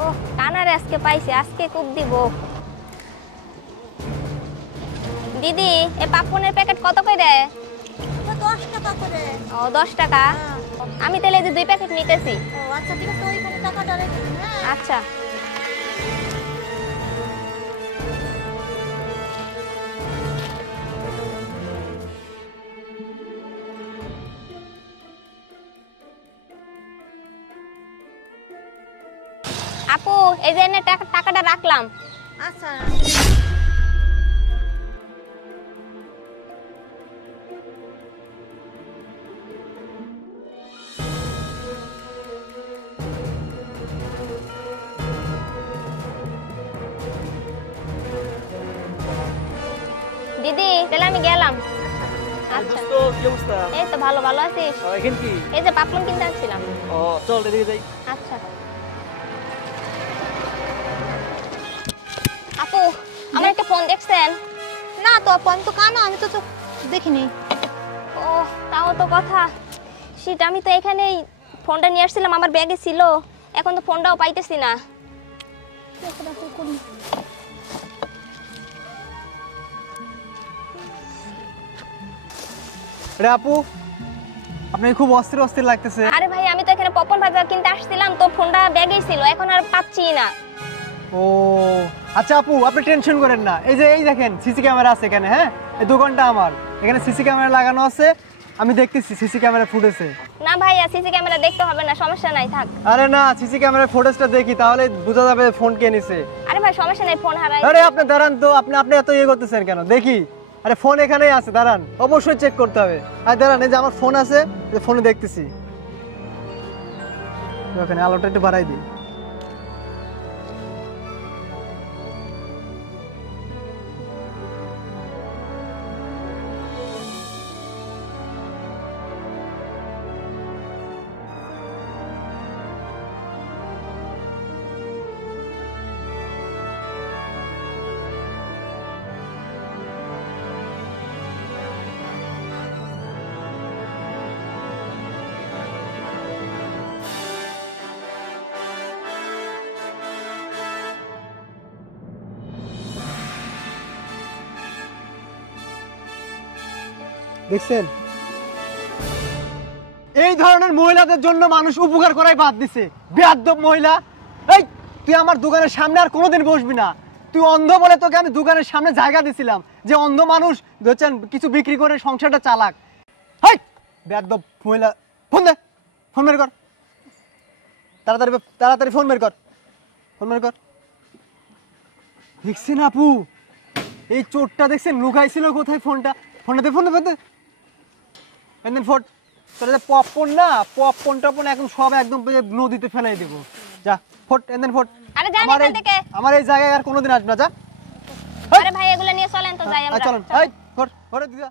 ও কানারে আজকে পাইছি, আজকে খুব দিব। দিদি এই পাপনের প্যাকেট কত করে? 10 টাকা করে। ও 10 টাকা। আমি তাহলে যে 2 প্যাকেট নিতেছি। ও আচ্ছা ঠিক আছে, ওইখানে টাকাটা রেখে দিন। হ্যাঁ আচ্ছা। আপু এই যে এনে টাকাটা রাখলাম। আচ্ছা দিদি তাহলে আমি গেলাম। আচ্ছা তো কি অবস্থা? এই তো ভালো ভালো আছিস? এখন কি? এই যে পাপলন কিনতে আসছিলাম। ও চল এদিকে যাই। আচ্ছা আপু আমার একটা ফোন দেখছেন? না তো আপু, আমি তো কানা, আমি তো দেখিনি। ও তাও তো কথা। শীত আমি তো এখানেই ফোনটা নিয়ে আসছিলাম, আমার ব্যাগে ছিল, এখন তো ফোনটাও পাইতেছি না। রে আপু, আপনি খুব অস্থির অস্থির লাগতেছে। আরে ভাই আমি তো এখানে পপন ভাজা কিনতে আসছিলাম, তো ফোনটা ব্যাগেই ছিল, এখন আর পাচ্ছি না। ও আচ্ছা আপু, আপনি টেনশন করেন না। এই যে এই দেখেন সিসি ক্যামেরা আছে এখানে। হ্যাঁ এই দোকানটা আমার, এখানে সিসি ক্যামেরা লাগানো আছে, আমি দেখতেছি সিসি ক্যামেরা ফুটেছে। না ভাইয়া সিসি ক্যামেরা দেখতে হবে না, সমস্যা নাই, থাক। আরে না, সিসি ক্যামেরার ফুটেজটা দেখি তাহলে বোঝা যাবে ফোন কে নিছে। আরে ভাই সমস্যা নাই, ফোন হারাই। আরে আপনি দাঁড়ান তো, আপনি এত ইয়ে করতেছেন কেন? দেখি। আরে ফোন এখানেই আছে, দাঁড়ান, অবশ্যই চেক করতে হবে। আর দাঁড়ান, এই যে আমার ফোন আছে, এই ফোনে দেখতেছি। ওখানে আলোটা একটু বাড়াই দিই। দেখছেন, এই ধরনের মহিলাদের জন্য মানুষ উপকার করাই বাদ দিছে। বেয়াদব মহিলা। এই তুই আমার দোকানের সামনে আর কোনোদিন বসবি না। তুই অন্ধ বলে তোকে আমি দোকানের সামনে জায়গা দিছিলাম, যে অন্ধ মানুষ ধরছেন কিছু বিক্রি করে সংসারটা চালাক। হাই বেয়াদব মহিলা, ফোন দে, ফোন বের কর, তাড়াতাড়ি তাড়াতাড়ি ফোন বের কর, ফোন বের কর। দেখছেন আপু, এই চোরটা দেখছেন লুকাইছিল কোথায় ফোনটা? ফোনটা দে, ফোন দে, এন্ড ফোন। তোর যে পপকর্ন না, পপকর্ন টপন এখন সব একদম নদীতে ফেলাই দেবো। যা ফোট, এন্ড ফোট। আরে জানি এখান থেকে। আমার এই জায়গায় আর কোনোদিন আসবে না, যা। আরে ভাই এগুলো নিয়ে চলেন তো যাই আমরা। চলেন, এই ফোট, ফোট দিদা।